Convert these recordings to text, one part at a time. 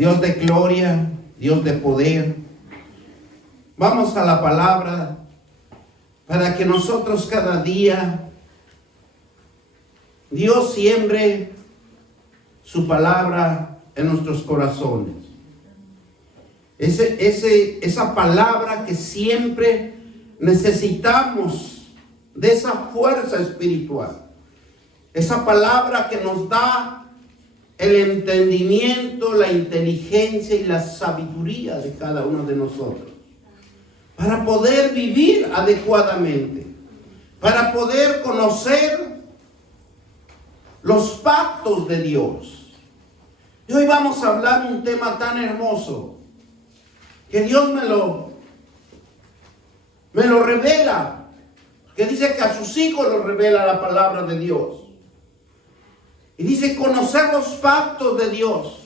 Dios de gloria, Dios de poder. Vamos a la palabra para que nosotros cada día Dios siembre su palabra en nuestros corazones. Esa palabra que siempre necesitamos, de esa fuerza espiritual. Esa palabra que nos da el entendimiento, la inteligencia y la sabiduría de cada uno de nosotros. Para poder vivir adecuadamente. Para poder conocer los pactos de Dios. Y hoy vamos a hablar un tema tan hermoso que Dios me lo revela, que dice que a sus hijos los revela la palabra de Dios. Y dice conocer los pactos de Dios,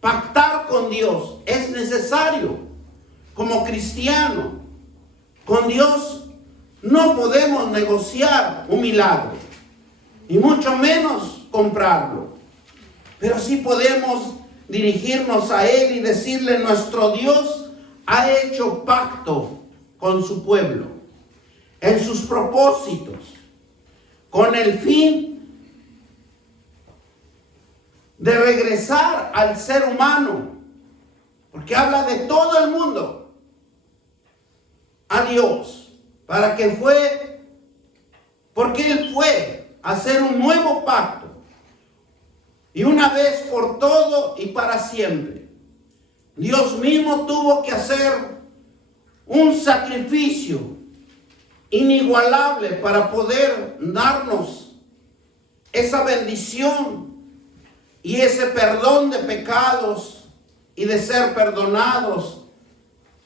pactar con Dios es necesario como cristiano. Con Dios no podemos negociar un milagro, y mucho menos comprarlo, pero sí podemos dirigirnos a Él y decirle: nuestro Dios ha hecho pacto con su pueblo, en sus propósitos, con el fin de regresar al ser humano, porque habla de todo el mundo, a Dios, porque Él fue a hacer un nuevo pacto, y una vez por todo y para siempre. Dios mismo tuvo que hacer un sacrificio inigualable para poder darnos esa bendición y ese perdón de pecados y de ser perdonados,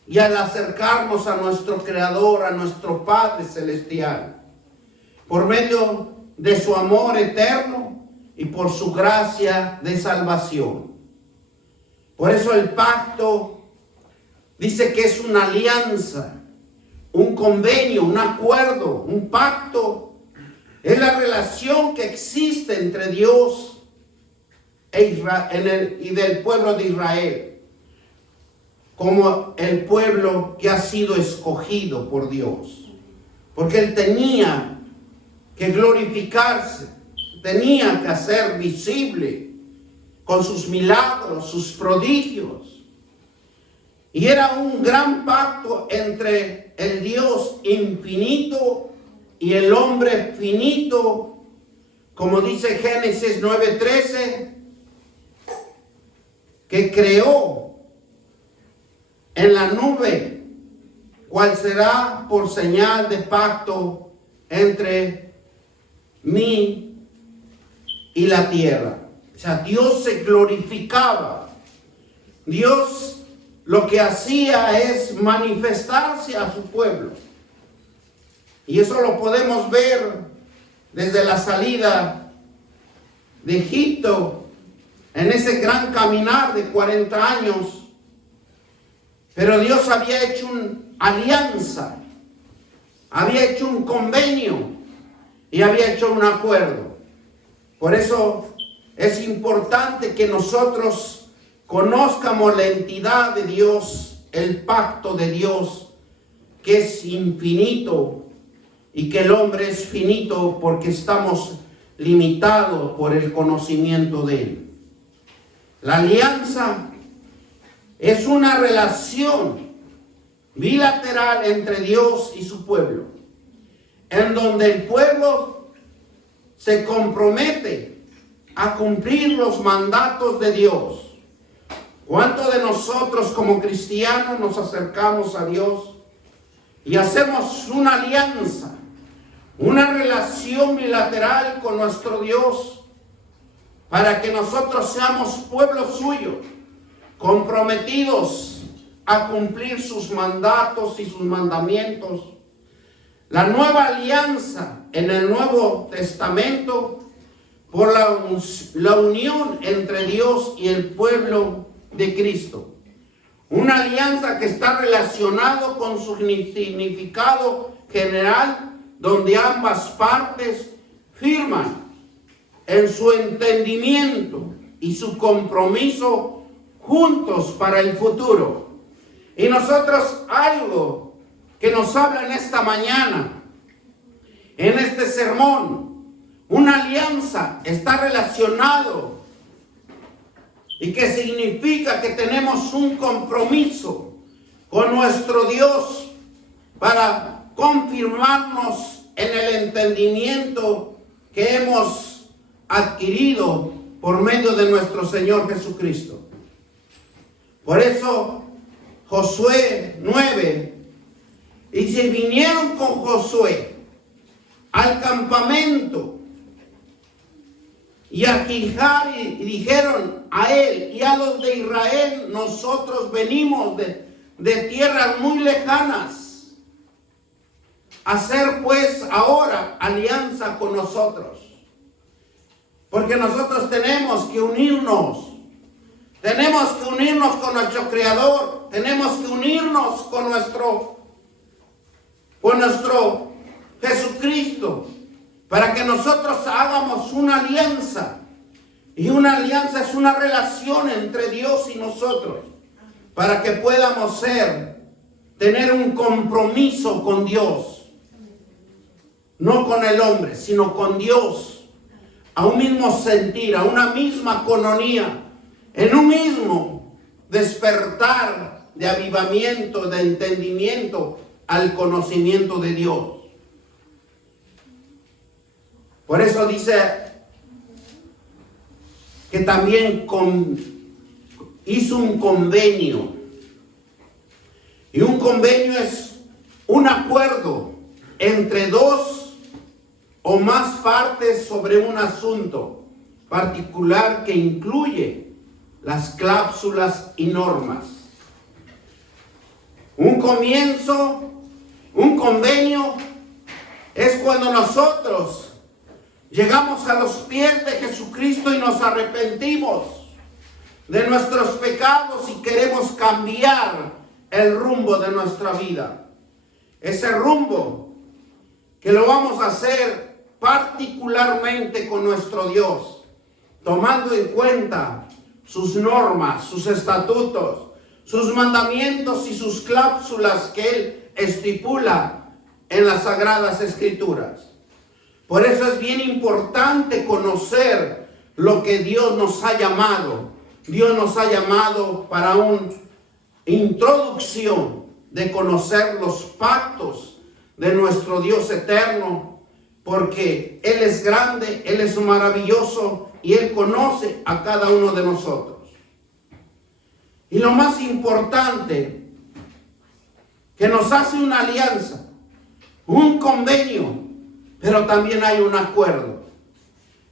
y al acercarnos a nuestro Creador, a nuestro Padre Celestial, por medio de su amor eterno y por su gracia de salvación. Por eso el pacto dice que es una alianza, un convenio, un acuerdo, un pacto. Es la relación que existe entre Dios y del pueblo de Israel, como el pueblo que ha sido escogido por Dios. Porque Él tenía que glorificarse, tenía que hacer visible con sus milagros, sus prodigios. Y era un gran pacto entre el Dios infinito y el hombre finito, como dice Génesis 9:13, que creó en la nube, cual será por señal de pacto entre mí y la tierra. O sea, Dios se glorificaba. Dios lo que hacía es manifestarse a su pueblo. Y eso lo podemos ver desde la salida de Egipto, en ese gran caminar de 40 años. Pero Dios había hecho una alianza, había hecho un convenio y había hecho un acuerdo. Por eso es importante que nosotros conozcamos la entidad de Dios, el pacto de Dios, que es infinito, y que el hombre es finito porque estamos limitados por el conocimiento de Él. La alianza es una relación bilateral entre Dios y su pueblo, en donde el pueblo se compromete a cumplir los mandatos de Dios. ¿Cuántos de nosotros como cristianos nos acercamos a Dios y hacemos una alianza, una relación bilateral con nuestro Dios, para que nosotros seamos pueblo suyo, comprometidos a cumplir sus mandatos y sus mandamientos? La nueva alianza en el Nuevo Testamento, por la unión entre Dios y el pueblo de Cristo. Una alianza que está relacionada con su significado general, donde ambas partes firman en su entendimiento y su compromiso juntos para el futuro. Y nosotros algo que nos habla en esta mañana, en este sermón, una alianza está relacionado y que significa que tenemos un compromiso con nuestro Dios para confirmarnos en el entendimiento que hemos adquirido por medio de nuestro Señor Jesucristo. Por eso Josué 9, y se vinieron con Josué al campamento y a Gilgal y dijeron a él y a los de Israel: nosotros venimos de tierras muy lejanas. Hacer pues ahora alianza con nosotros, porque nosotros tenemos que unirnos con nuestro Creador, tenemos que unirnos con nuestro Jesucristo, para que nosotros hagamos una alianza. Y una alianza es una relación entre Dios y nosotros, para que podamos tener un compromiso con Dios, no con el hombre, sino con Dios, a un mismo sentir, a una misma coinonía, en un mismo despertar de avivamiento, de entendimiento al conocimiento de Dios. Por eso dice que también hizo un convenio. Y un convenio es un acuerdo entre dos o más partes sobre un asunto particular que incluye las cláusulas y normas. Un convenio es cuando nosotros llegamos a los pies de Jesucristo y nos arrepentimos de nuestros pecados y queremos cambiar el rumbo de nuestra vida. Ese rumbo que lo vamos a hacer particularmente con nuestro Dios, tomando en cuenta sus normas, sus estatutos, sus mandamientos y sus cláusulas que Él estipula en las Sagradas Escrituras. Por eso es bien importante conocer lo que Dios nos ha llamado. Dios nos ha llamado para una introducción de conocer los pactos de nuestro Dios eterno, porque Él es grande, Él es maravilloso y Él conoce a cada uno de nosotros. Y lo más importante, que nos hace una alianza, un convenio, pero también hay un acuerdo.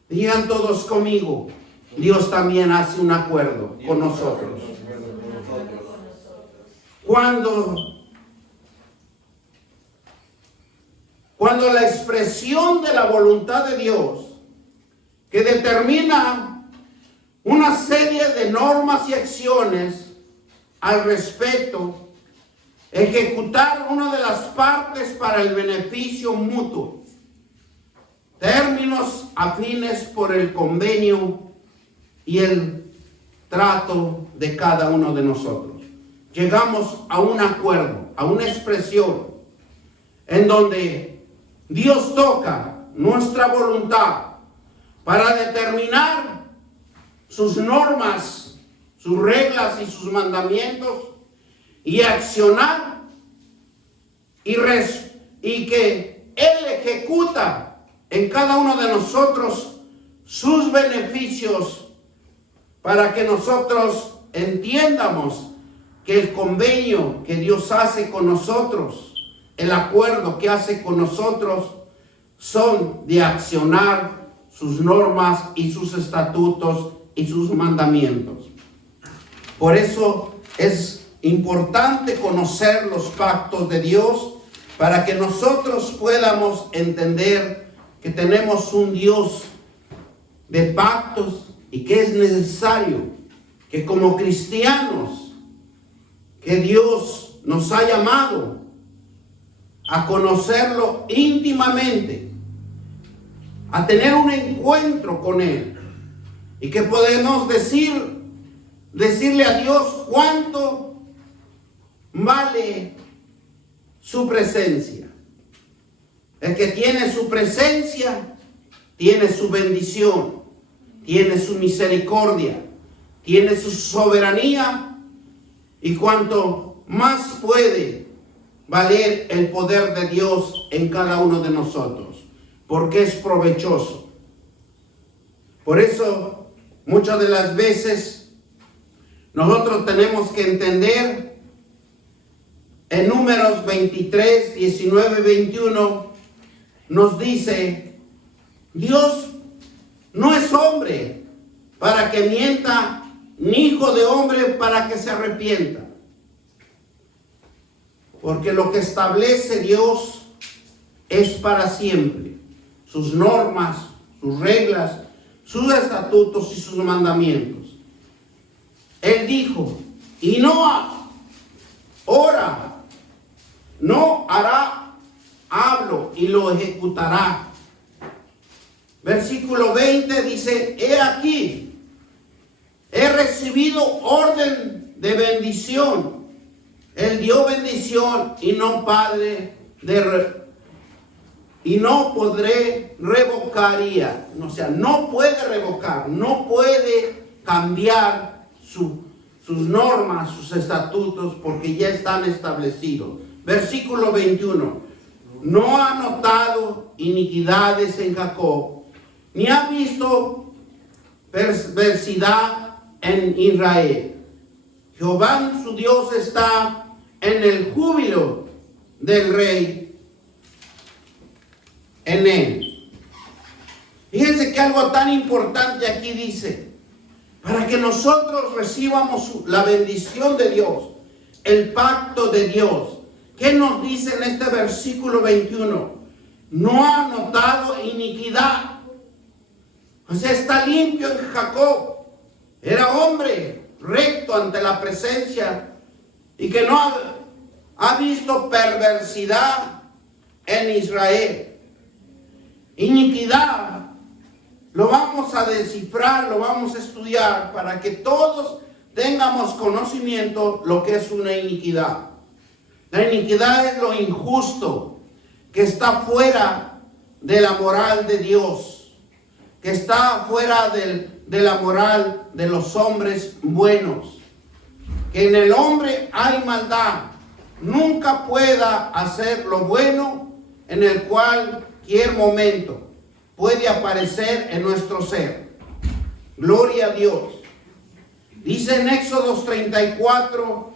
Digan todos conmigo: Dios también hace un acuerdo con nosotros. Cuando la expresión de la voluntad de Dios, que determina una serie de normas y acciones al respecto, ejecutar una de las partes para el beneficio mutuo, términos afines por el convenio y el trato de cada uno de nosotros. Llegamos a un acuerdo, a una expresión en donde Dios toca nuestra voluntad para determinar sus normas, sus reglas y sus mandamientos, y accionar y que Él ejecuta en cada uno de nosotros sus beneficios, para que nosotros entiendamos que el convenio que Dios hace con nosotros, el acuerdo que hace con nosotros, son de accionar sus normas y sus estatutos y sus mandamientos. Por eso es importante conocer los pactos de Dios, para que nosotros podamos entender que tenemos un Dios de pactos y que es necesario que como cristianos, que Dios nos ha llamado a conocerlo íntimamente, a tener un encuentro con Él, y que podemos decir decirle a Dios cuánto vale su presencia. El que tiene su presencia, tiene su bendición, tiene su misericordia, tiene su soberanía, y cuanto más puede valer el poder de Dios en cada uno de nosotros, porque es provechoso. Por eso, muchas de las veces, nosotros tenemos que entender en Números 23, 19, 21, nos dice, Dios no es hombre para que mienta, ni hijo de hombre para que se arrepienta. Porque lo que establece Dios es para siempre. Sus normas, sus reglas, sus estatutos y sus mandamientos. Él dijo, y no ora, no hará, hablo y lo ejecutará. Versículo 20 dice, he aquí, he recibido orden de bendición. Él dio bendición y no padre y no podré revocaría. O sea, no puede revocar, no puede cambiar sus normas, sus estatutos, porque ya están establecidos. Versículo 21. No ha notado iniquidades en Jacob, ni ha visto perversidad en Israel. Jehová su Dios está en el júbilo del rey en él. Fíjense que algo tan importante aquí dice, para que nosotros recibamos la bendición de Dios, el pacto de Dios. ¿Qué nos dice en este versículo 21? No ha notado iniquidad. O sea, está limpio en Jacob. Era hombre recto ante la presencia y que no ha visto perversidad en Israel. Iniquidad lo vamos a descifrar, lo vamos a estudiar para que todos tengamos conocimiento lo que es una iniquidad. La iniquidad es lo injusto que está fuera de la moral de Dios, que está fuera de la moral de los hombres buenos. Que en el hombre hay maldad, nunca pueda hacer lo bueno, en el cualquier momento puede aparecer en nuestro ser. Gloria a Dios. Dice en Éxodo 34,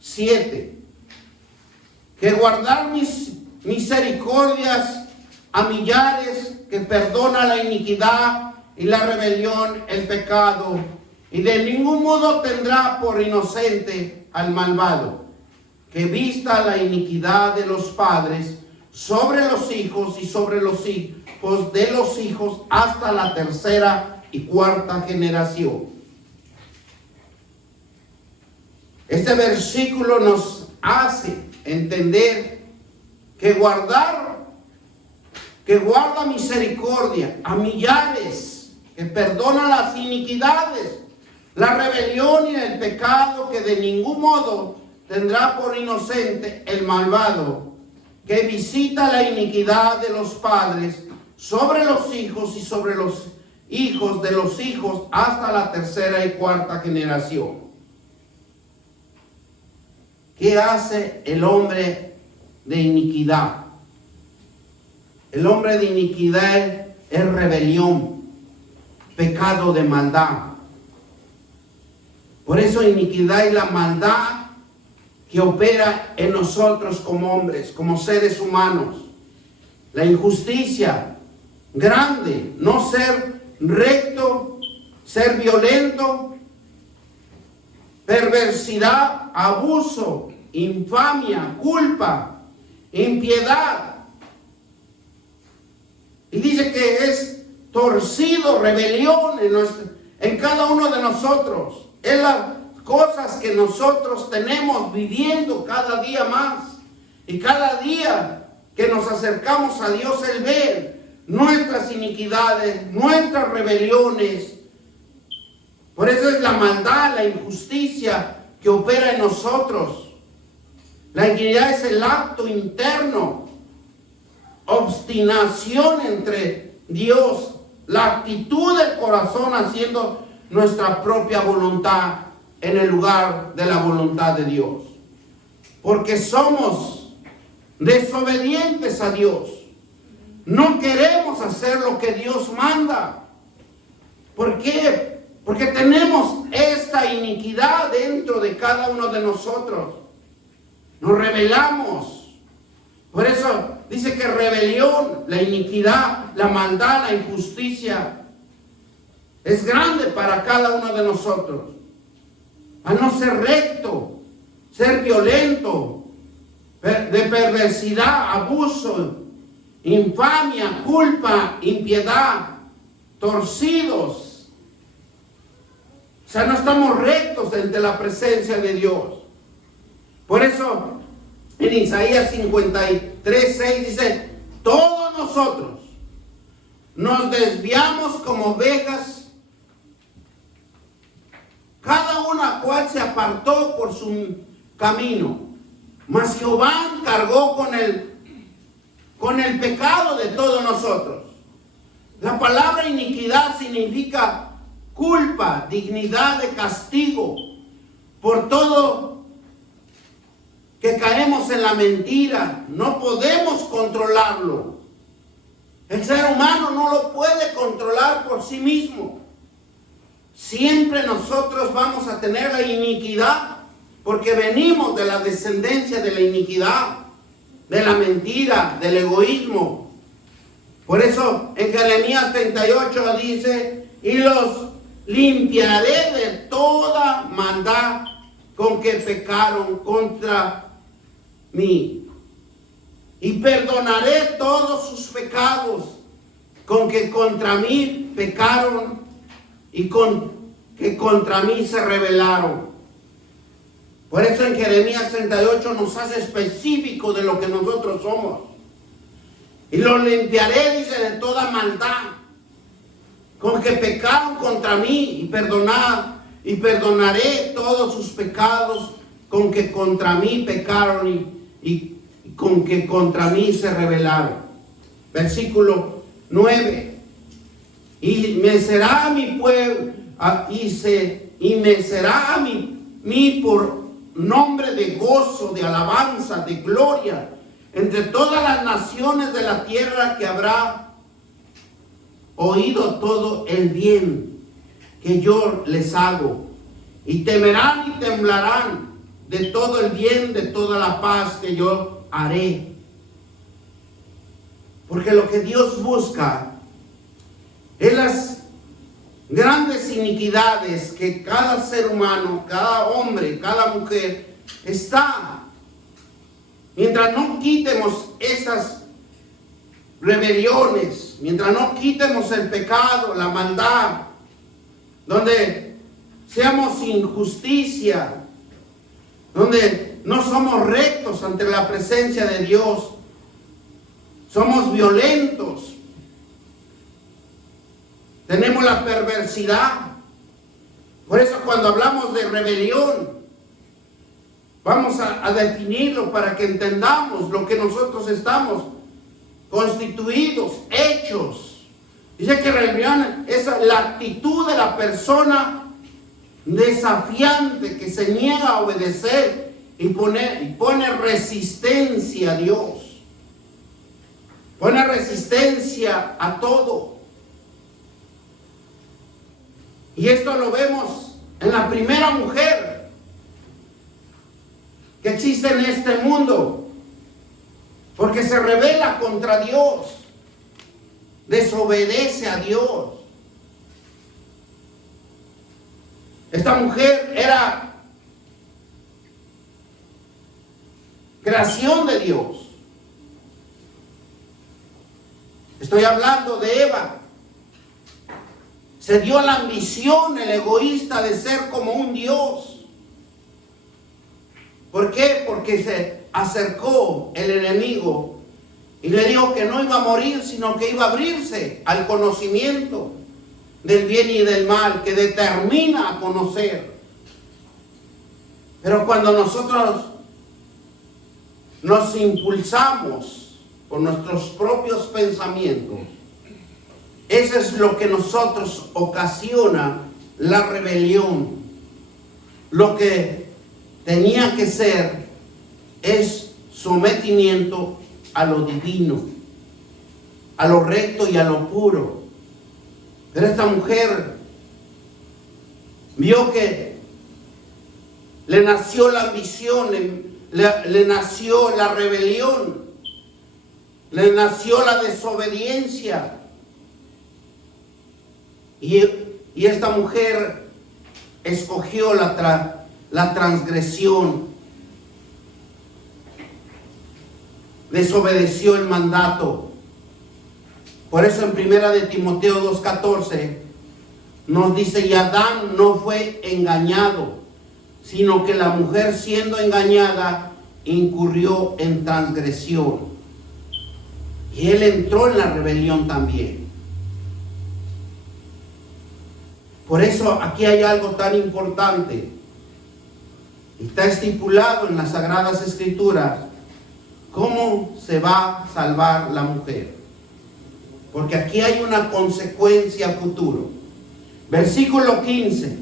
7, que guardar mis misericordias a millares, que perdona la iniquidad y la rebelión, el pecado, y de ningún modo tendrá por inocente al malvado, que vista la iniquidad de los padres sobre los hijos y sobre los hijos de los hijos hasta la tercera y cuarta generación. Este versículo nos hace entender que guarda misericordia a millares, que perdona las iniquidades, la rebelión y el pecado, que de ningún modo tendrá por inocente el malvado, que visita la iniquidad de los padres sobre los hijos y sobre los hijos de los hijos hasta la tercera y cuarta generación. ¿Qué hace el hombre de iniquidad? El hombre de iniquidad es rebelión, pecado de maldad. Por eso iniquidad es la maldad que opera en nosotros como hombres, como seres humanos. La injusticia grande, no ser recto, ser violento, perversidad, abuso, infamia, culpa, impiedad. Y dice que es torcido, rebelión en cada uno de nosotros. Es las cosas que nosotros tenemos viviendo cada día más. Y cada día que nos acercamos a Dios, Él ve nuestras iniquidades, nuestras rebeliones. Por eso es la maldad, la injusticia que opera en nosotros. La iniquidad es el acto interno, obstinación entre Dios, la actitud del corazón haciendo nuestra propia voluntad en el lugar de la voluntad de Dios. Porque somos desobedientes a Dios. No queremos hacer lo que Dios manda. ¿Por qué? Porque tenemos esta iniquidad dentro de cada uno de nosotros. Nos rebelamos. Por eso dice que rebelión, la iniquidad, la maldad, la injusticia es grande para cada uno de nosotros. Al no ser recto, ser violento, de perversidad, abuso, infamia, culpa, impiedad, torcidos. O sea, no estamos rectos ante la presencia de Dios. Por eso, en Isaías 53:6 dice, todos nosotros nos desviamos como ovejas, cada una cual se apartó por su camino, mas Jehová cargó con el pecado de todos nosotros. La palabra iniquidad significa culpa, dignidad de castigo por todo que caemos en la mentira. No podemos controlarlo. El ser humano no lo puede controlar por sí mismo. Siempre nosotros vamos a tener la iniquidad porque venimos de la descendencia de la iniquidad, de la mentira, del egoísmo. Por eso en Jeremías 38 dice, y los limpiaré de toda maldad con que pecaron contra mí, y perdonaré todos sus pecados con que contra mí pecaron y con que contra mí se rebelaron. Por eso en Jeremías 38 nos hace específico de lo que nosotros somos. Y los limpiaré, dice, de toda maldad con que pecaron contra mí, y perdonaré todos sus pecados con que contra mí pecaron y con que contra mí se rebelaron. Versículo 9. Y me será a mi pueblo, y me será a mí por nombre de gozo, de alabanza, de gloria, entre todas las naciones de la tierra, que habrá oído todo el bien que yo les hago, y temerán y temblarán de todo el bien, de toda la paz que yo haré. Porque lo que Dios busca es las grandes iniquidades que cada ser humano, cada hombre, cada mujer está. Mientras no quitemos esas rebeliones, mientras no quitemos el pecado, la maldad, donde seamos injusticia, donde no somos rectos ante la presencia de Dios, somos violentos, tenemos la perversidad. Por eso cuando hablamos de rebelión, vamos a definirlo para que entendamos lo que nosotros estamos constituidos, hechos. Dice que rebelión es la actitud de la persona desafiante que se niega a obedecer y pone resistencia a Dios. Pone resistencia a todo. Y esto lo vemos en la primera mujer que existe en este mundo, porque se rebela contra Dios, desobedece a Dios. Esta mujer era creación de Dios. Estoy hablando de Eva. Se dio la ambición, el egoísta, de ser como un Dios. ¿Por qué? Porque se acercó el enemigo y le dijo que no iba a morir, sino que iba a abrirse al conocimiento. del bien y del mal, que determina a conocer. Pero cuando nosotros nos impulsamos por nuestros propios pensamientos, eso es lo que nosotros ocasiona la rebelión. Lo que tenía que ser es sometimiento a lo divino, a lo recto y a lo puro. Pero esta mujer vio que le nació la ambición, le nació la rebelión, le nació la desobediencia. Y esta mujer escogió la transgresión, desobedeció el mandato. Por eso en 1 de Timoteo 2:14 nos dice: y Adán no fue engañado, sino que la mujer, siendo engañada, incurrió en transgresión. Y él entró en la rebelión también. Por eso aquí hay algo tan importante. Está estipulado en las Sagradas Escrituras cómo se va a salvar la mujer. Porque aquí hay una consecuencia futuro. Versículo 15.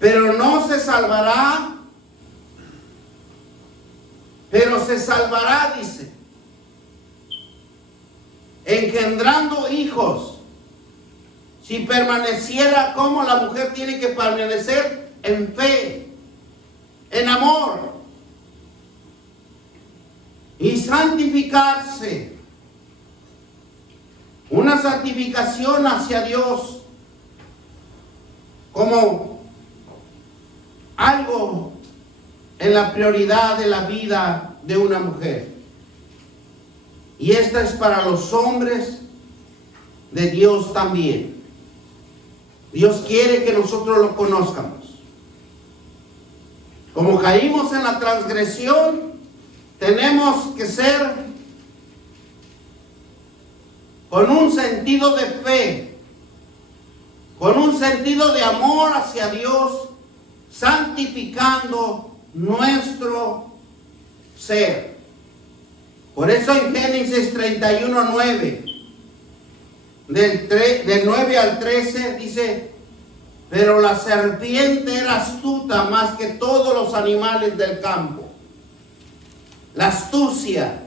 Pero no se salvará, pero se salvará, dice, engendrando hijos, si permaneciera. Como la mujer tiene que permanecer en fe, en amor y santificarse. Una santificación hacia Dios como algo en la prioridad de la vida de una mujer. Y esta es para los hombres de Dios también. Dios quiere que nosotros lo conozcamos. Como caímos en la transgresión, tenemos que ser con un sentido de fe, con un sentido de amor hacia Dios, santificando nuestro ser. Por eso en Génesis 31:9, del 9 al 13, dice: pero la serpiente era astuta más que todos los animales del campo. La astucia.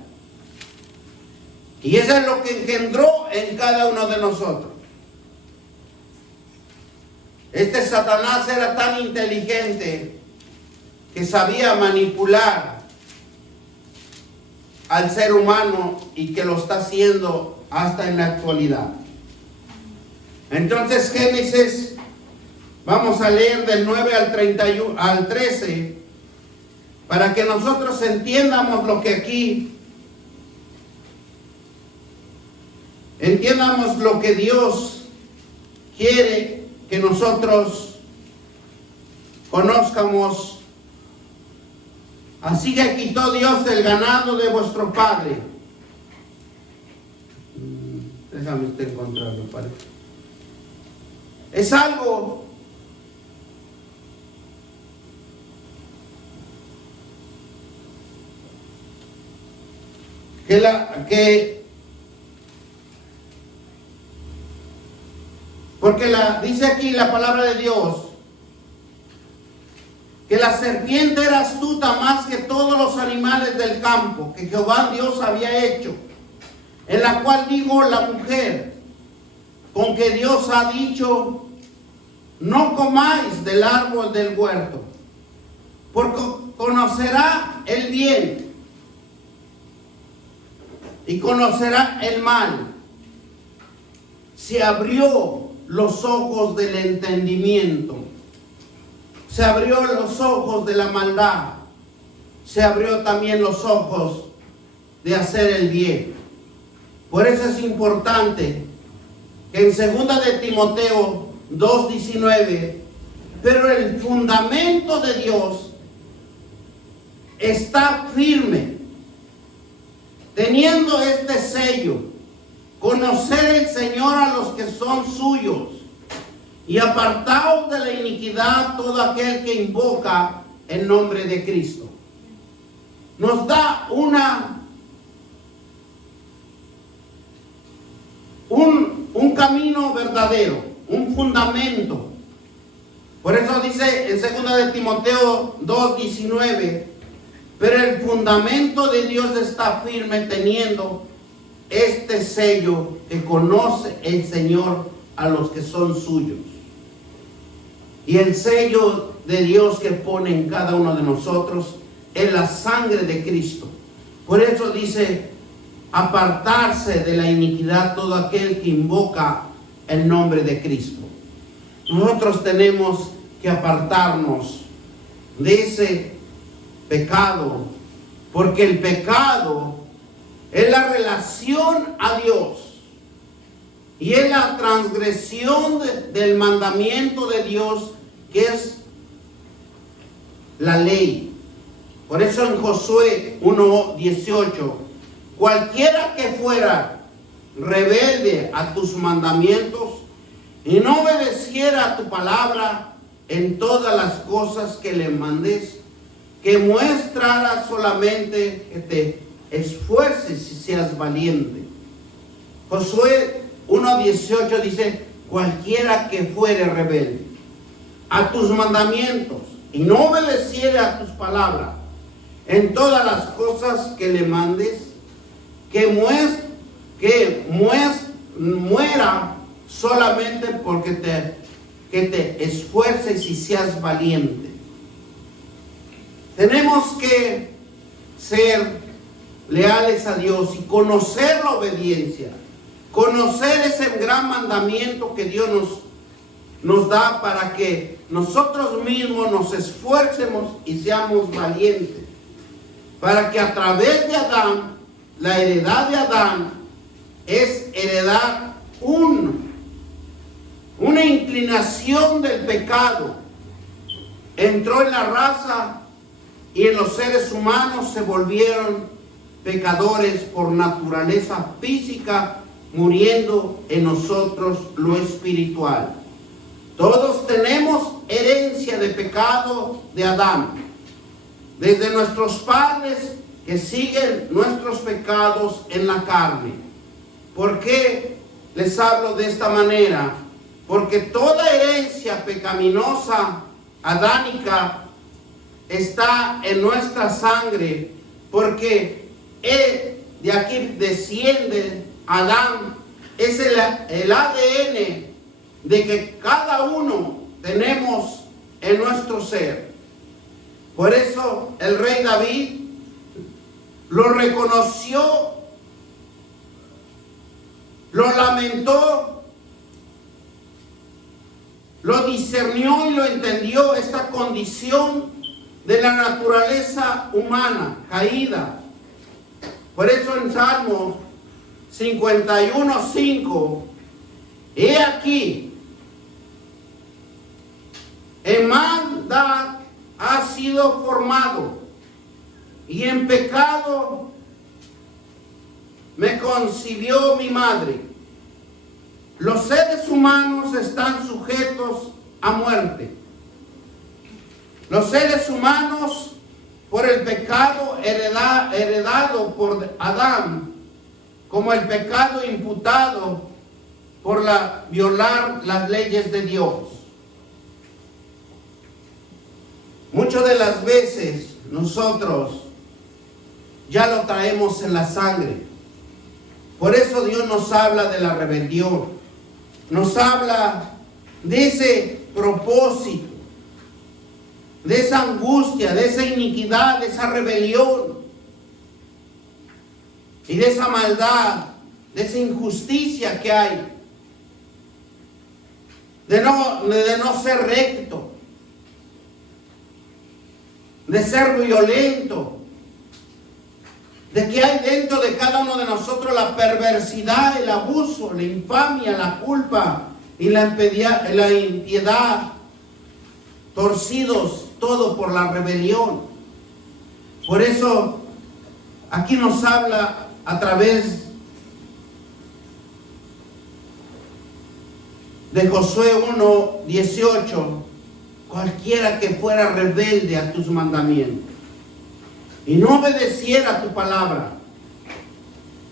Y eso es lo que engendró en cada uno de nosotros. Este Satanás era tan inteligente que sabía manipular al ser humano, y que lo está haciendo hasta en la actualidad. Entonces Génesis, vamos a leer del 9 al 13, para que nosotros entiendamos lo que aquí, entiendamos lo que Dios quiere que nosotros conozcamos. Así que quitó Dios el ganado de vuestro padre. Déjame usted encontrarlo, padre. Es algo porque dice aquí la palabra de Dios que la serpiente era astuta más que todos los animales del campo que Jehová Dios había hecho, en la cual dijo la mujer: con que Dios ha dicho, no comáis del árbol del huerto, porque conocerá el bien y conocerá el mal. Se abrió los ojos del entendimiento, se abrió los ojos de la maldad, se abrió también los ojos de hacer el bien. Por eso es importante que en 2 de Timoteo 2:19, pero el fundamento de Dios está firme, teniendo este sello: conocer el Señor a los que son suyos. y apartaos de la iniquidad todo aquel que invoca el nombre de Cristo. Nos da un camino verdadero, un fundamento. Por eso dice en 2 de Timoteo 2:19, pero el fundamento de Dios está firme teniendo este sello que conoce el Señor a los que son suyos. Y el sello de Dios que pone en cada uno de nosotros es la sangre de Cristo. Por eso dice, apartarse de la iniquidad todo aquel que invoca el nombre de Cristo. Nosotros tenemos que apartarnos de ese pecado, porque el pecado es la relación a Dios y es la transgresión del mandamiento de Dios, que es la ley. Por eso en Josué 1:18, cualquiera que fuera rebelde a tus mandamientos y no obedeciera a tu palabra en todas las cosas que le mandes, que muestrara solamente que te esfuerces y seas valiente. Josué 1:18 dice, cualquiera que fuere rebelde a tus mandamientos y no obedeciera a tus palabras en todas las cosas que le mandes, que muera solamente porque te esfuerces y seas valiente. Tenemos que ser leales a Dios y conocer la obediencia, conocer ese gran mandamiento que Dios nos da para que nosotros mismos nos esfuercemos y seamos valientes, para que a través de Adán, la heredad de Adán es heredar una inclinación del pecado. Entró en la raza y en los seres humanos se volvieron pecadores por naturaleza física, muriendo en nosotros lo espiritual. Todos tenemos herencia de pecado de Adán, desde nuestros padres que siguen nuestros pecados en la carne. ¿Por qué les hablo de esta manera? Porque toda herencia pecaminosa adánica está en nuestra sangre, porque de aquí desciende Adán, es el ADN de que cada uno tenemos en nuestro ser. Por eso el rey David lo reconoció, lo lamentó, lo discernió y lo entendió, esta condición de la naturaleza humana caída. Por eso en Salmo 51:5, he aquí, en maldad ha sido formado, y en pecado me concibió mi madre. Los seres humanos están sujetos a muerte. Los seres humanos, por el pecado heredado por Adán, como el pecado imputado por violar las leyes de Dios. Muchas de las veces nosotros ya lo traemos en la sangre. Por eso Dios nos habla de la rebelión. Nos habla de ese propósito, de esa angustia, de esa iniquidad, de esa rebelión y de esa maldad, de esa injusticia que hay, de no ser recto, de ser violento, de que hay dentro de cada uno de nosotros la perversidad, el abuso, la infamia, la culpa y la impiedad, torcidos todo por la rebelión. Por eso aquí nos habla a través de Josué 1:18, cualquiera que fuera rebelde a tus mandamientos y no obedeciera tu palabra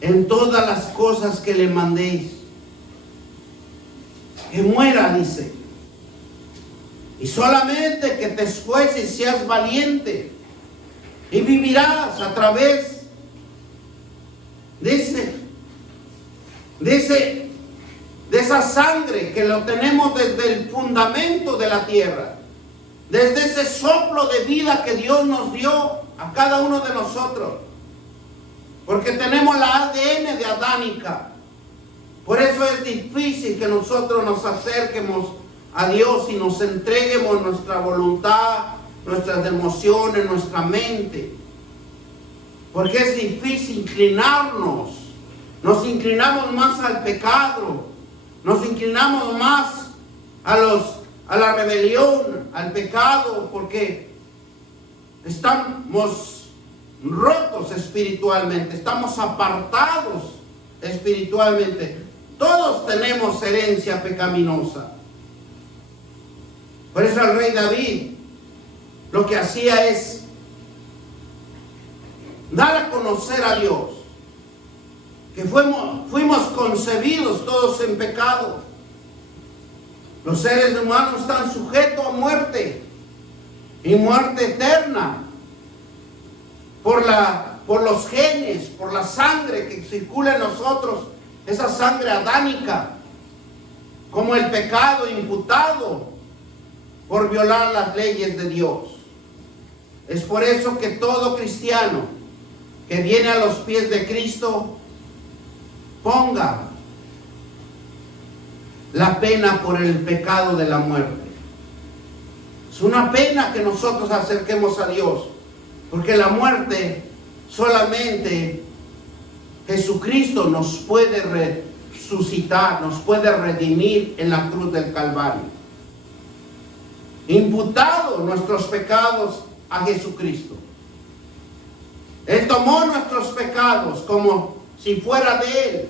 en todas las cosas que le mandéis, que muera, dice. Y solamente que te esfuerces y seas valiente y vivirás a través de esa sangre que lo tenemos desde el fundamento de la tierra, desde ese soplo de vida que Dios nos dio a cada uno de nosotros, porque tenemos la ADN de adánica. Por eso es difícil que nosotros nos acerquemos a Dios y nos entreguemos nuestra voluntad, nuestras emociones, nuestra mente, porque es difícil inclinarnos. Nos inclinamos más al pecado, nos inclinamos más a la rebelión, al pecado, porque estamos rotos espiritualmente, estamos apartados espiritualmente. Todos tenemos herencia pecaminosa. Por eso el rey David lo que hacía es dar a conocer a Dios, que fuimos concebidos todos en pecado. Los seres humanos están sujetos a muerte, y muerte eterna, por los genes, por la sangre que circula en nosotros, esa sangre adánica, como el pecado imputado por violar las leyes de Dios. Es por eso que todo cristiano que viene a los pies de Cristo ponga la pena por el pecado de la muerte. Es una pena que nosotros acerquemos a Dios, porque la muerte solamente Jesucristo nos puede resucitar, nos puede redimir en la cruz del Calvario. Imputado nuestros pecados a Jesucristo. Él tomó nuestros pecados como si fuera de Él.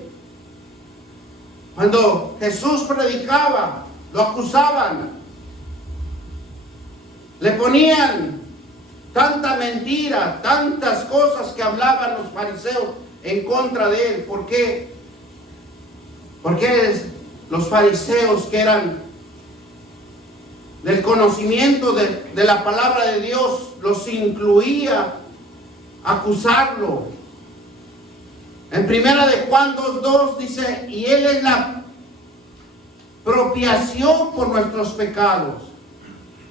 Cuando Jesús predicaba, lo acusaban, le ponían tanta mentira, tantas cosas que hablaban los fariseos en contra de Él. ¿Por qué? Porque los fariseos, que eran del conocimiento de la palabra de Dios, los incluía acusarlo. En primera de Juan 2:2 dice: y Él es la propiación por nuestros pecados.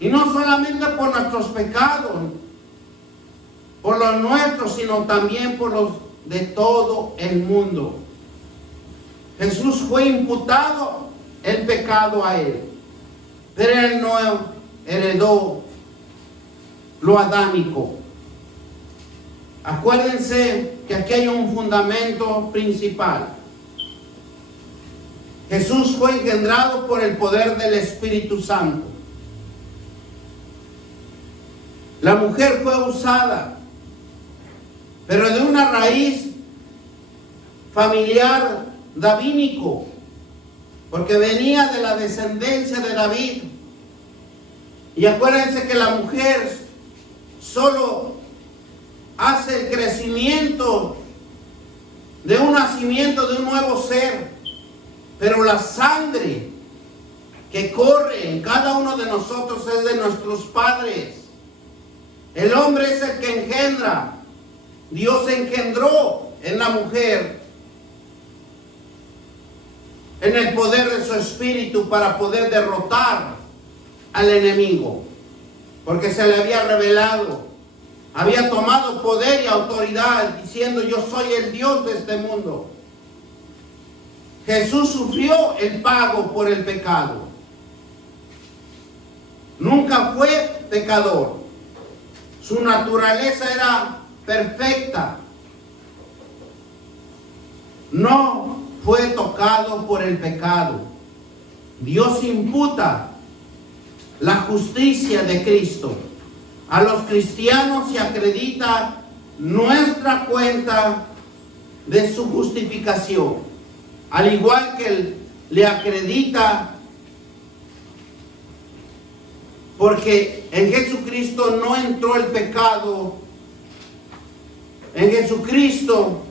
Y no solamente por nuestros pecados, por los nuestros, sino también por los de todo el mundo. Jesús fue imputado el pecado a Él, pero Él no heredó lo adánico. Acuérdense que aquí hay un fundamento principal. Jesús fue engendrado por el poder del Espíritu Santo. La mujer fue usada, pero de una raíz familiar davínico, porque venía de la descendencia de David. Y acuérdense que la mujer solo hace el crecimiento de un nacimiento de un nuevo ser, pero la sangre que corre en cada uno de nosotros es de nuestros padres. El hombre es el que engendra. Dios engendró en la mujer, en el poder de su espíritu, para poder derrotar al enemigo, porque se le había revelado, había tomado poder y autoridad, diciendo: yo soy el Dios de este mundo. Jesús sufrió el pago por el pecado. Nunca fue pecador. Su naturaleza era perfecta. No fue tocado por el pecado. Dios imputa la justicia de Cristo a los cristianos y acredita nuestra cuenta de su justificación, al igual que le acredita Porque en Jesucristo no entró el pecado. En Jesucristo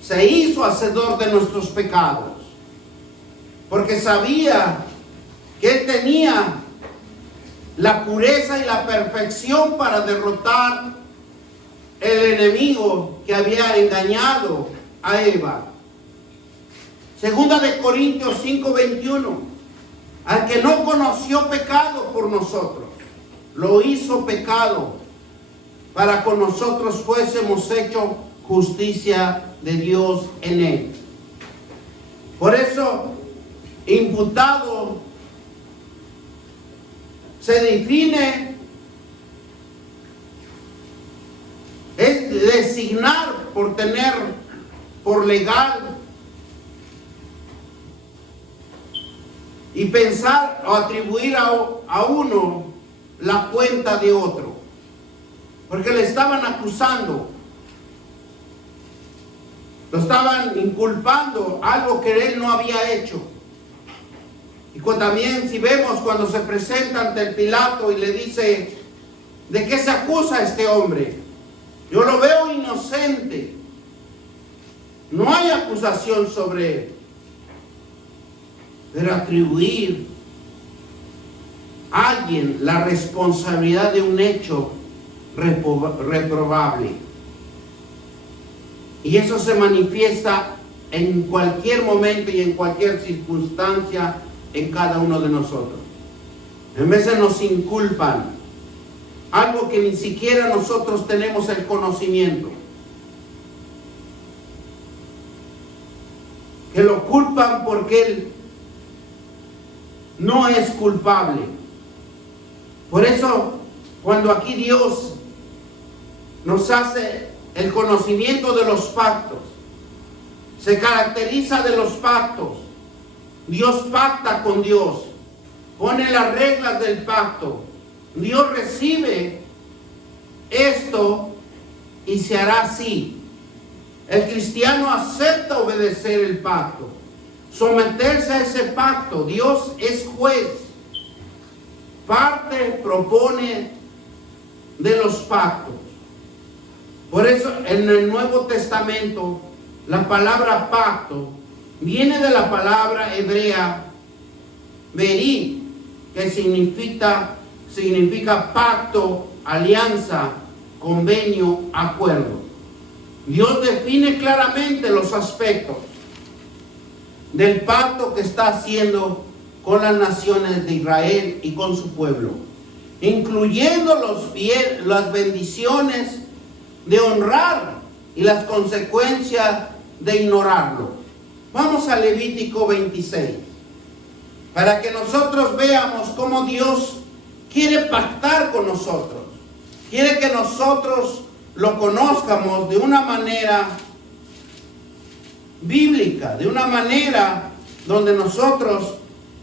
se hizo hacedor de nuestros pecados. Porque sabía que Él tenía la pureza y la perfección para derrotar el enemigo que había engañado a Eva. Segunda de Corintios 5:21. Al que no conoció pecado por nosotros, lo hizo pecado para con nosotros fuésemos hecho justicia de Dios en él. Por eso, imputado se define, es designar por tener, por legal, y pensar o atribuir a uno la cuenta de otro. Porque le estaban acusando, lo estaban inculpando algo que él no había hecho. Y también si vemos cuando se presenta ante el Pilato y le dice, ¿de qué se acusa a este hombre? Yo lo veo inocente. No hay acusación sobre él. Pero atribuir a alguien la responsabilidad de un hecho reprobable. Y eso se manifiesta en cualquier momento y en cualquier circunstancia en cada uno de nosotros. En veces nos inculpan algo que ni siquiera nosotros tenemos el conocimiento. Que lo culpan porque él no es culpable. Por eso, cuando aquí Dios nos hace el conocimiento de los pactos, se caracteriza de los pactos. Dios pacta con Dios, pone las reglas del pacto. Dios recibe esto y se hará así. El cristiano acepta obedecer el pacto, someterse a ese pacto. Dios es juez, parte propone de los pactos. Por eso en el Nuevo Testamento la palabra pacto viene de la palabra hebrea berit, que significa pacto, alianza, convenio, acuerdo. Dios define claramente los aspectos del pacto que está haciendo con las naciones de Israel y con su pueblo, incluyendo las bendiciones de honrar y las consecuencias de ignorarlo. Vamos a Levítico 26, para que nosotros veamos cómo Dios quiere pactar con nosotros. Quiere que nosotros lo conozcamos de una manera bíblica, de una manera donde nosotros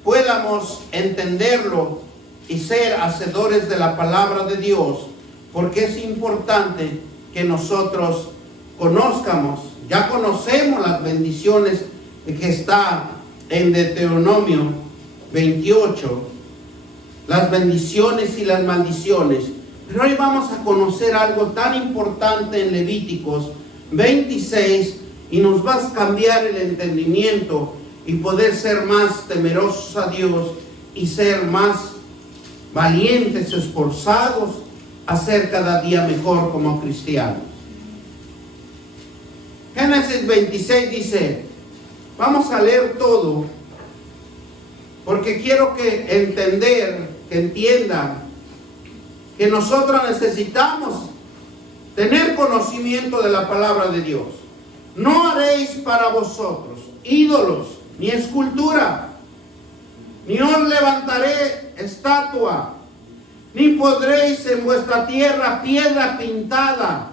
podamos entenderlo y ser hacedores de la palabra de Dios, porque es importante que nosotros conozcamos. Ya conocemos las bendiciones que está en Deuteronomio 28, las bendiciones y las maldiciones. Pero hoy vamos a conocer algo tan importante en Levíticos 26 y nos va a cambiar el entendimiento y poder ser más temerosos a Dios y ser más valientes, esforzados a ser cada día mejor como cristianos. Génesis 26 dice, vamos a leer todo, porque quiero que entiendan que nosotros necesitamos tener conocimiento de la palabra de Dios. No haréis para vosotros ídolos, ni escultura, ni os levantaré estatua, ni podréis en vuestra tierra piedra pintada,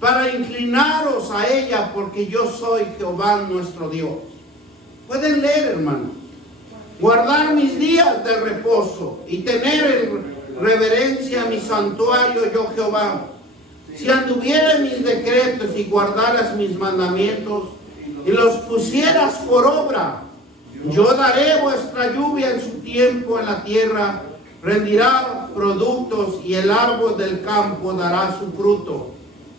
para inclinaros a ella, porque yo soy Jehová nuestro Dios. Pueden leer, hermano. Guardar mis días de reposo y tener en reverencia mi santuario, yo Jehová. Si anduvieras mis decretos y guardaras mis mandamientos y los pusieras por obra, Yo daré vuestra lluvia en su tiempo en la tierra, rendirá productos y el árbol del campo dará su fruto.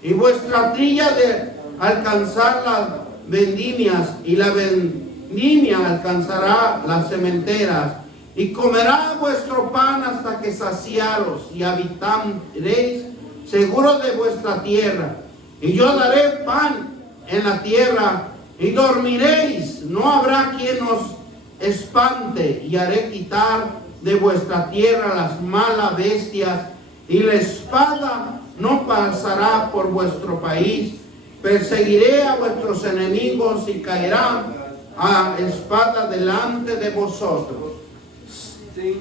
Y vuestra trilla de alcanzar las vendimias y la vendimia alcanzará las sementeras. Y comerá vuestro pan hasta que saciaros y habitaréis seguros de vuestra tierra. Y yo daré pan en la tierra y dormiréis. No habrá quien os espante y haré quitar de vuestra tierra las malas bestias y la espada no pasará por vuestro país. Perseguiré a vuestros enemigos y caerán a espada delante de vosotros.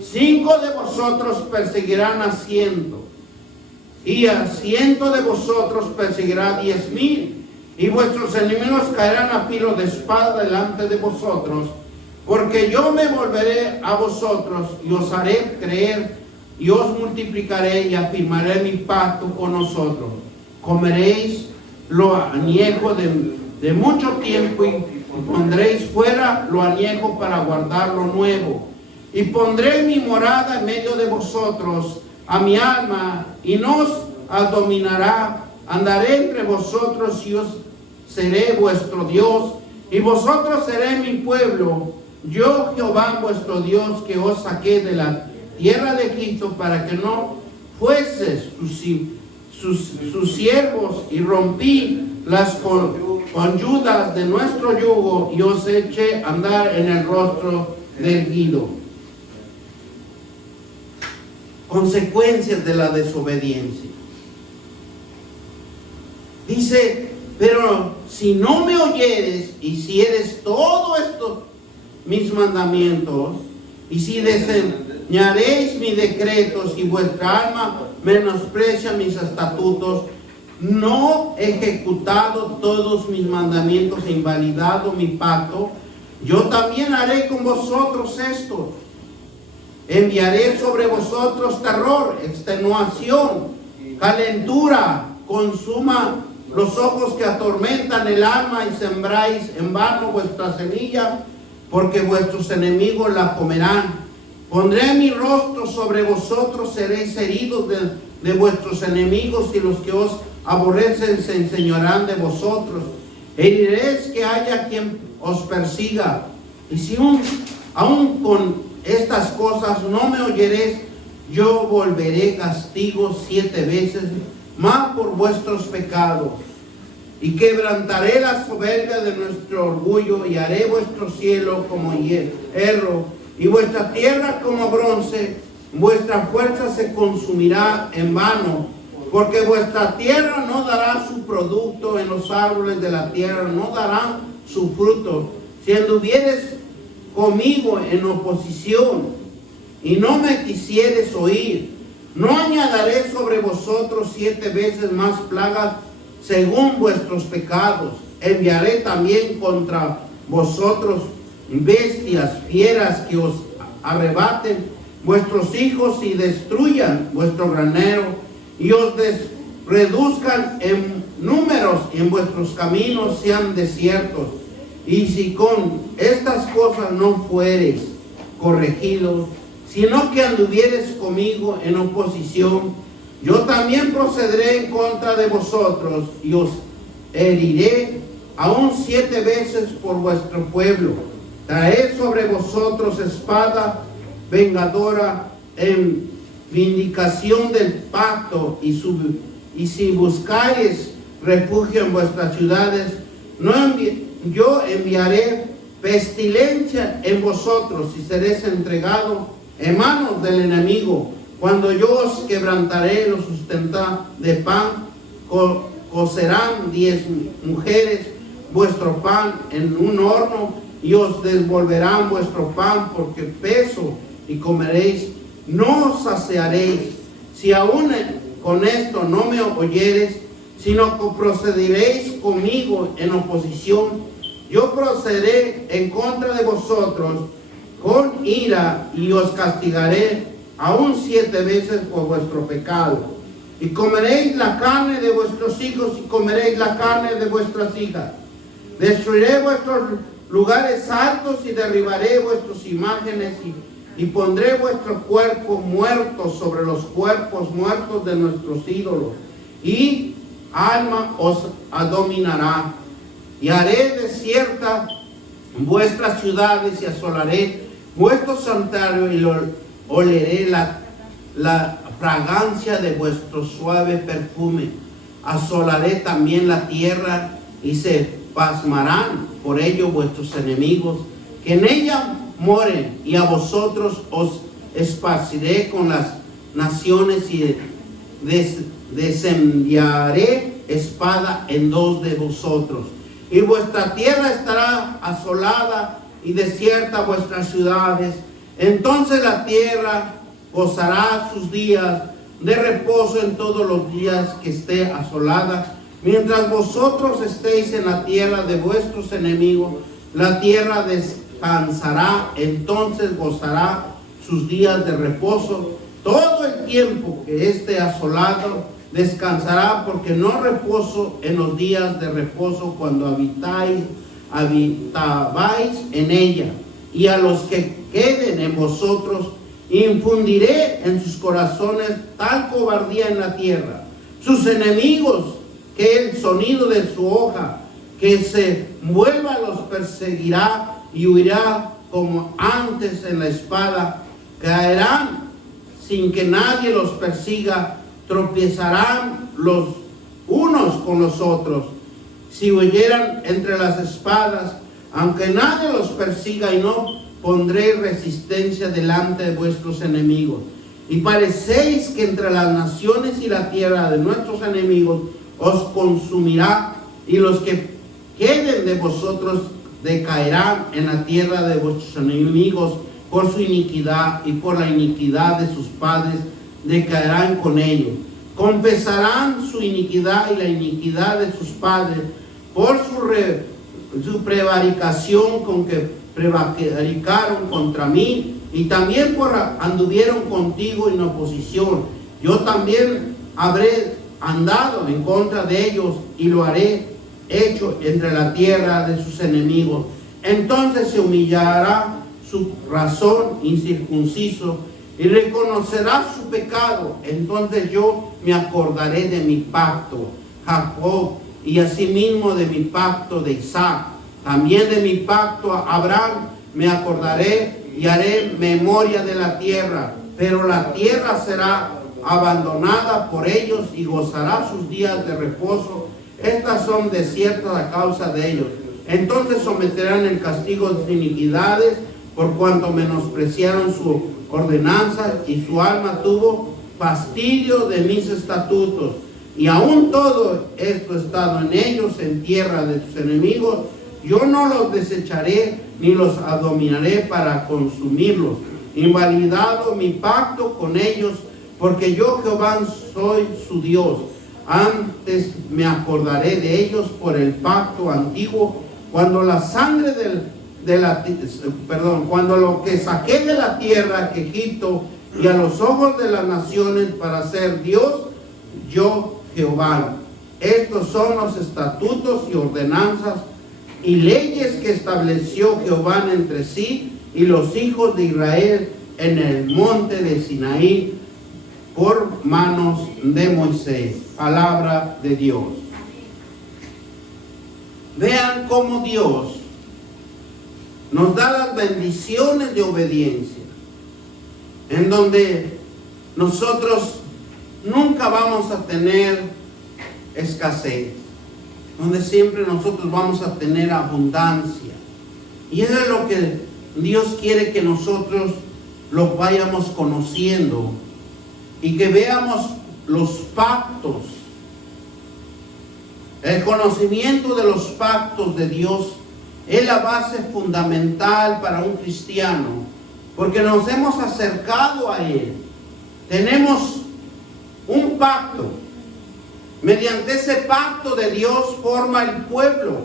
5 de vosotros perseguirán a 100, y a 100 de vosotros perseguirá 10,000, y vuestros enemigos caerán a filo de espada delante de vosotros, porque yo me volveré a vosotros y os haré creer, y os multiplicaré y afirmaré mi pacto con nosotros. Comeréis lo añejo de mucho tiempo y pondréis fuera lo añejo para guardar lo nuevo. Y pondré mi morada en medio de vosotros, a mi alma, y no os dominará. Andaré entre vosotros y os seré vuestro Dios, y vosotros seréis mi pueblo. Yo, Jehová, vuestro Dios, que os saqué de la tierra de Egipto para que no fueses sus siervos, y rompí las conyudas de nuestro yugo, y os eché a andar en el rostro del erguido. Consecuencias de la desobediencia. Dice, pero si no me oyeres, hicieres todo esto, mis mandamientos, y si desdeñaréis mis decretos y vuestra alma menosprecia mis estatutos, no ejecutado todos mis mandamientos e invalidado mi pacto, yo también haré con vosotros esto. Enviaré sobre vosotros terror, extenuación, calentura, consuma los ojos que atormentan el alma, y sembráis en vano vuestra semilla, porque vuestros enemigos la comerán. Pondré mi rostro sobre vosotros, seréis heridos de vuestros enemigos, y los que os aborrecen se enseñarán de vosotros. Heriréis que haya quien os persiga. Y si aún con estas cosas no me oyeréis, yo volveré castigo 7 veces más por vuestros pecados. Y quebrantaré la soberbia de nuestro orgullo, y haré vuestro cielo como hierro, y vuestra tierra como bronce. Vuestra fuerza se consumirá en vano, porque vuestra tierra no dará su producto, en los árboles de la tierra no darán su fruto. Si anduvieres conmigo en oposición y no me quisieres oír, no añadiré sobre vosotros 7 veces más plagas según vuestros pecados. Enviaré también contra vosotros bestias fieras que os arrebaten vuestros hijos y destruyan vuestro granero, y os reduzcan en números, y en vuestros caminos sean desiertos. Y si con estas cosas no fuereis corregidos, sino que anduvieres conmigo en oposición, yo también procederé en contra de vosotros, y os heriré aún 7 veces por vuestro pueblo. Traed sobre vosotros espada vengadora en vindicación del pacto, y si buscareis refugio en vuestras ciudades, yo enviaré pestilencia en vosotros, y seréis entregados en manos del enemigo. Cuando yo os quebrantaré los sustentar de pan, cocerán 10 mujeres vuestro pan en un horno, y os devolverán vuestro pan porque peso, y comeréis, no os saciaréis. Si aún con esto no me oyeres, sino que procederéis conmigo en oposición, yo procederé en contra de vosotros con ira, y os castigaré aún 7 veces por vuestro pecado. Y comeréis la carne de vuestros hijos, y comeréis la carne de vuestras hijas. Destruiré vuestros lugares altos y derribaré vuestras imágenes y pondré vuestros cuerpos muertos sobre los cuerpos muertos de nuestros ídolos. Y alma os dominará. Y haré desiertas vuestras ciudades y asolaré vuestros santuarios y oleré la fragancia de vuestro suave perfume. Asolaré también la tierra y se pasmarán por ello vuestros enemigos, que en ella moren, y a vosotros os esparciré con las naciones y desenviaré espada en dos de vosotros. Y vuestra tierra estará asolada y desierta vuestras ciudades. Entonces la tierra gozará sus días de reposo en todos los días que esté asolada. Mientras vosotros estéis en la tierra de vuestros enemigos, la tierra descansará, entonces gozará sus días de reposo. Todo el tiempo que esté asolado descansará, porque no reposo en los días de reposo cuando habitabais en ella. Y a los que queden en vosotros infundiré en sus corazones tal cobardía en la tierra. Sus enemigos, que el sonido de su hoja que se vuelva los perseguirá y huirá como antes en la espada. Caerán sin que nadie los persiga, tropezarán los unos con los otros. Si huyeran entre las espadas, aunque nadie los persiga, y no pondré resistencia delante de vuestros enemigos. Y parecéis que entre las naciones y la tierra de nuestros enemigos os consumirá, y los que queden de vosotros decaerán en la tierra de vuestros enemigos por su iniquidad, y por la iniquidad de sus padres decaerán con ellos. Confesarán su iniquidad y la iniquidad de sus padres por su prevaricación con que prevaricaron contra mí, y también por anduvieron contigo en oposición. Yo también habré andado en contra de ellos y lo haré hecho entre la tierra de sus enemigos. Entonces se humillará su razón incircunciso y reconocerá su pecado. Entonces yo me acordaré de mi pacto, Jacob, y asimismo de mi pacto de Isaac. También de mi pacto a Abraham me acordaré y haré memoria de la tierra. Pero la tierra será abandonada por ellos y gozará sus días de reposo. Estas son desiertas a causa de ellos. Entonces someterán el castigo de sus iniquidades, por cuanto menospreciaron su ordenanza, y su alma tuvo fastidio de mis estatutos. Y aún todo esto estado en ellos, en tierra de sus enemigos, yo no los desecharé ni los abominaré para consumirlos. Invalidado mi pacto con ellos, porque yo Jehová soy su Dios. Antes me acordaré de ellos por el pacto antiguo, cuando la sangre cuando lo que saqué de la tierra que Egipto, y a los ojos de las naciones para ser Dios, yo Jehová. Estos son los estatutos y ordenanzas y leyes que estableció Jehová entre sí y los hijos de Israel en el monte de Sinaí por manos de Moisés. Palabra de Dios. Vean cómo Dios nos da las bendiciones de obediencia, en donde nosotros nunca vamos a tener escasez, donde siempre nosotros vamos a tener abundancia. Y eso es lo que Dios quiere que nosotros lo vayamos conociendo y que veamos los pactos. El conocimiento de los pactos de Dios es la base fundamental para un cristiano, porque nos hemos acercado a Él. Tenemos un pacto. Mediante ese pacto de Dios forma el pueblo.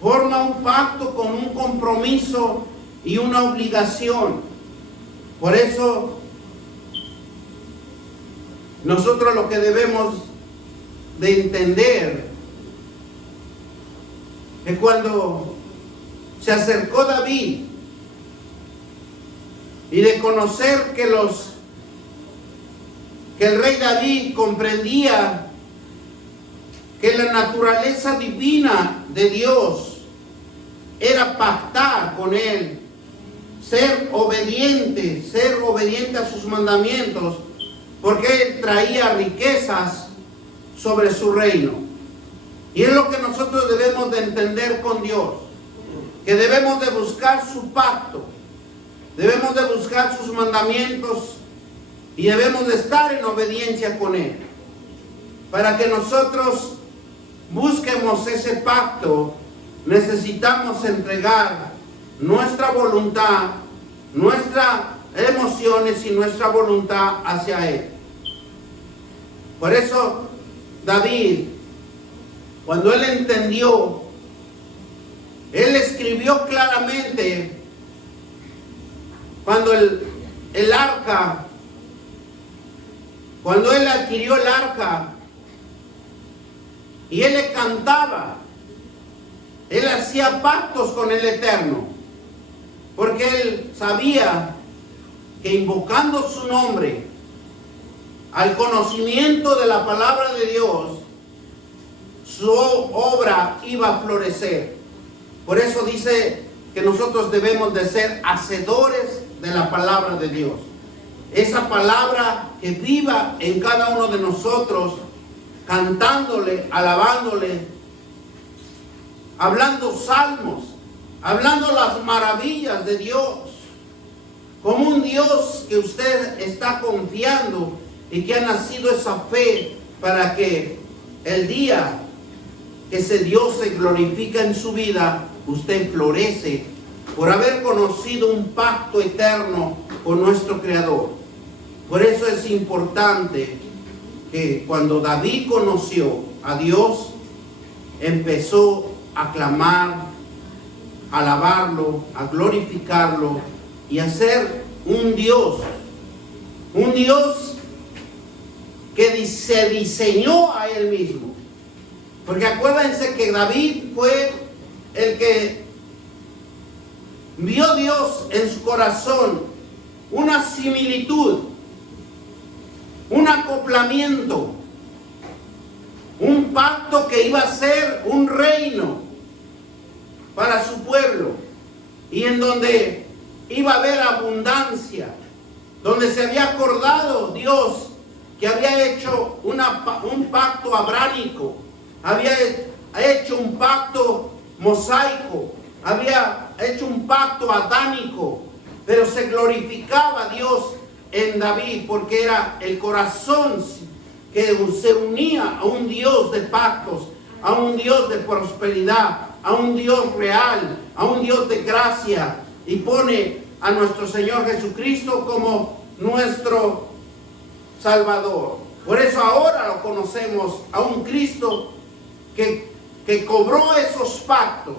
Forma un pacto con un compromiso y una obligación. Por eso, nosotros lo que debemos de entender es cuando se acercó David y de conocer que el rey David comprendía que la naturaleza divina de Dios era pactar con Él, ser obediente a sus mandamientos, porque Él traía riquezas sobre su reino. Y es lo que nosotros debemos de entender con Dios, que debemos de buscar su pacto, debemos de buscar sus mandamientos y debemos de estar en obediencia con Él. Para que nosotros busquemos ese pacto, necesitamos entregar nuestra voluntad, nuestras emociones y nuestra voluntad hacia Él. Por eso David, cuando él entendió, él escribió claramente, cuando el arca, cuando él adquirió el arca, y él le cantaba, él hacía pactos con el Eterno, porque él sabía que invocando su nombre, al conocimiento de la palabra de Dios, su obra iba a florecer. Por eso dice que nosotros debemos de ser hacedores de la palabra de Dios. Esa palabra que viva en cada uno de nosotros, cantándole, alabándole, hablando salmos, hablando las maravillas de Dios, como un Dios que usted está confiando y que ha nacido esa fe para que el día que ese Dios se glorifica en su vida, usted florece por haber conocido un pacto eterno con nuestro Creador. Por eso es importante que cuando David conoció a Dios, empezó a clamar, a alabarlo, a glorificarlo y a ser un Dios que se diseñó a él mismo. Porque acuérdense que David fue el que vio Dios en su corazón una similitud, un acoplamiento, un pacto que iba a ser un reino para su pueblo, y en donde iba a haber abundancia, donde se había acordado Dios que había hecho un pacto abrámico, había hecho un pacto mosaico, había hecho un pacto adámico, pero se glorificaba Dios en David porque era el corazón que se unía a un Dios de pactos, a un Dios de prosperidad, a un Dios real, a un Dios de gracia, y pone a nuestro Señor Jesucristo como nuestro Salvador. Por eso ahora lo conocemos a un Cristo que cobró esos pactos,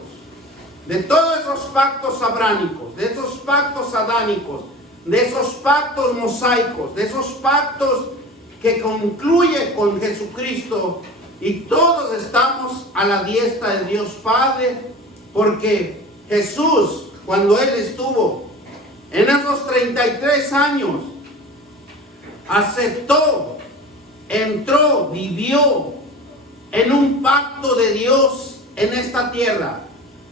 de todos esos pactos abrámicos, de esos pactos adánicos, de esos pactos mosaicos, de esos pactos que concluye con Jesucristo, y todos estamos a la diestra de Dios Padre, porque Jesús, cuando Él estuvo en esos 33 años, aceptó, entró, vivió en un pacto de Dios en esta tierra.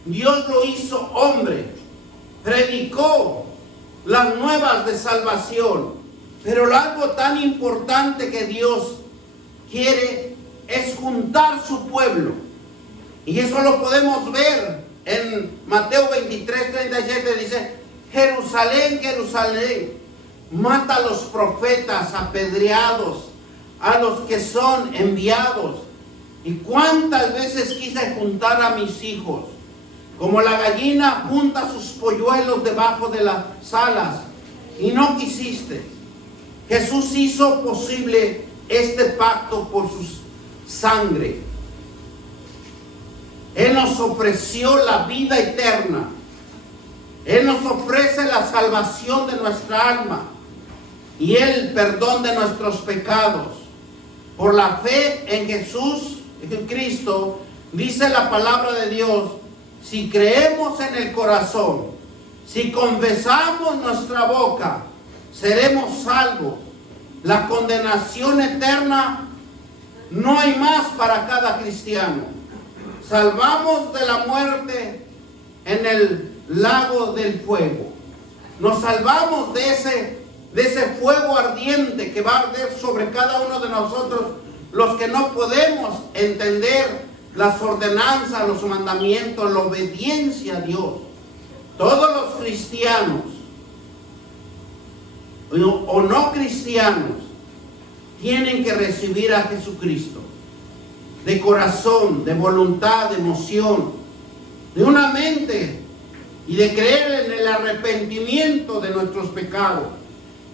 Dios lo hizo hombre, predicó las nuevas de salvación, pero algo tan importante que Dios quiere es juntar su pueblo, y eso lo podemos ver en Mateo 23:37. Dice: Jerusalén, Jerusalén, mata a los profetas apedreados, a los que son enviados. Y cuántas veces quise juntar a mis hijos, como la gallina junta sus polluelos debajo de las alas, y no quisiste. Jesús hizo posible este pacto por su sangre. Él nos ofreció la vida eterna. Él nos ofrece la salvación de nuestra alma y el perdón de nuestros pecados. Por la fe en Jesús, en Cristo, dice la palabra de Dios si creemos en el corazón, si confesamos nuestra boca, seremos salvos. La condenación eterna no hay más para cada cristiano. Salvamos de la muerte en el lago del fuego. Nos salvamos de ese fuego ardiente que va a arder sobre cada uno de nosotros, los que no podemos entender las ordenanzas, los mandamientos, la obediencia a Dios. Todos los cristianos o no cristianos tienen que recibir a Jesucristo de corazón, de voluntad, de emoción, de una mente, y de creer en el arrepentimiento de nuestros pecados.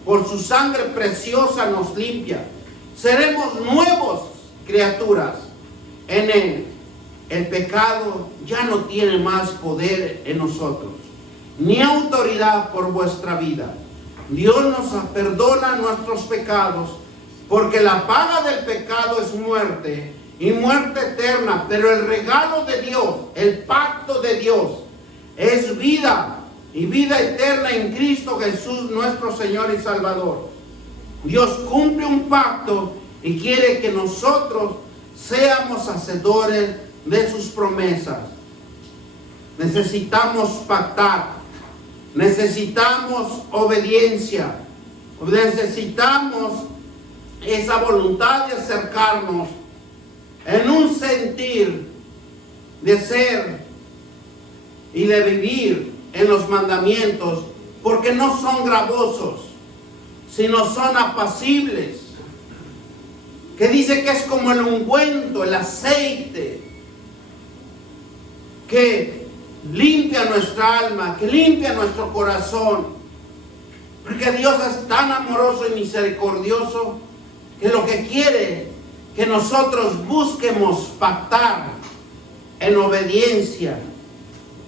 Por su sangre preciosa nos limpia. Seremos nuevas criaturas en Él. El pecado ya no tiene más poder en nosotros, ni autoridad por vuestra vida. Dios nos perdona nuestros pecados, porque la paga del pecado es muerte, y muerte eterna. Pero el regalo de Dios, el pacto de Dios, es vida, y vida eterna en Cristo Jesús, nuestro Señor y Salvador. Dios cumple un pacto y quiere que nosotros seamos hacedores de sus promesas. Necesitamos pactar, necesitamos obediencia, necesitamos esa voluntad de acercarnos en un sentir de ser y de vivir en los mandamientos, porque no son gravosos, sino son apacibles. Que dice que es como el ungüento, el aceite, que limpia nuestra alma, que limpia nuestro corazón. Porque Dios es tan amoroso y misericordioso que lo que quiere que nosotros busquemos pactar en obediencia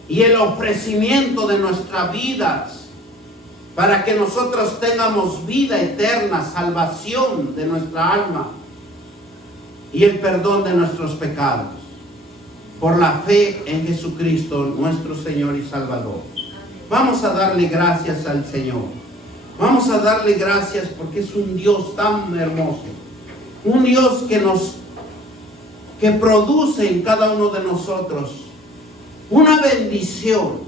y el ofrecimiento de nuestras vidas, para que nosotros tengamos vida eterna, salvación de nuestra alma y el perdón de nuestros pecados, por la fe en Jesucristo, nuestro Señor y Salvador. Vamos a darle gracias al Señor. Vamos a darle gracias porque es un Dios tan hermoso. Un Dios que produce en cada uno de nosotros una bendición.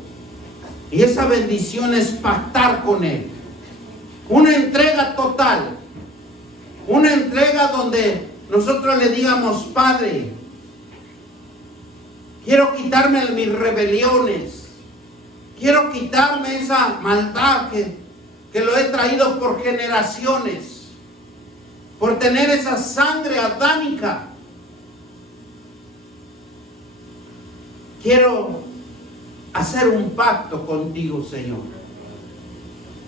Y esa bendición es pactar con Él. Una entrega total. Una entrega donde nosotros le digamos: Padre, quiero quitarme mis rebeliones. Quiero quitarme esa maldad que lo he traído por generaciones. Por tener esa sangre adámica. Quiero hacer un pacto contigo, Señor.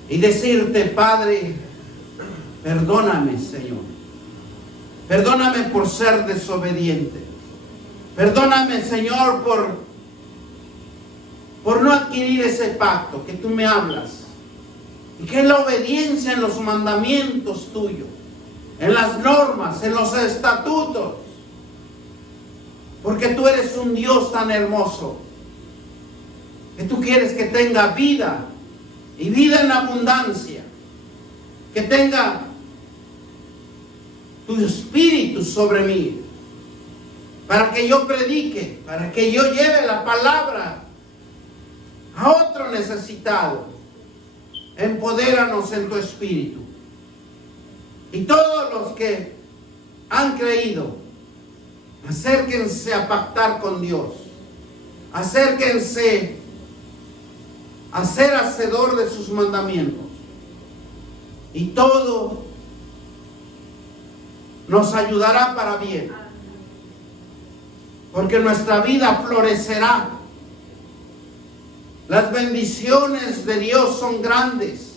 Y decirte: Padre, perdóname, Señor. Perdóname por ser desobediente. Perdóname, Señor, por no adquirir ese pacto que tú me hablas. Y que es la obediencia en los mandamientos tuyos, en las normas, en los estatutos. Porque tú eres un Dios tan hermoso, que tú quieres que tenga vida, y vida en abundancia. Que tenga tu espíritu sobre mí, para que yo predique, para que yo lleve la palabra a otro necesitado. Empodéranos en tu espíritu. Y todos los que han creído, acérquense a pactar con Dios. Acérquense a ser hacedor de sus mandamientos. Y todo nos ayudará para bien. Porque nuestra vida florecerá. Las bendiciones de Dios son grandes.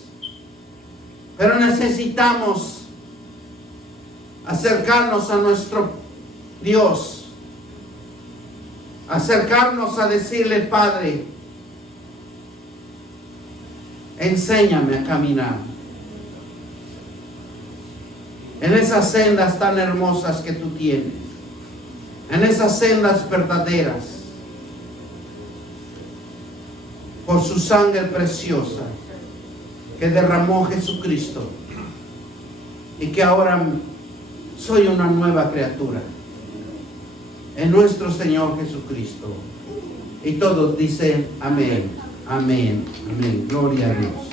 Pero necesitamos acercarnos a nuestro Dios. Acercarnos a decirle: Padre, enséñame a caminar en esas sendas tan hermosas que tú tienes, en esas sendas verdaderas. por su sangre preciosa que derramó Jesucristo, y que ahora soy una nueva criatura en nuestro Señor Jesucristo. Y todos dicen amén, amén, amén. Gloria a Dios.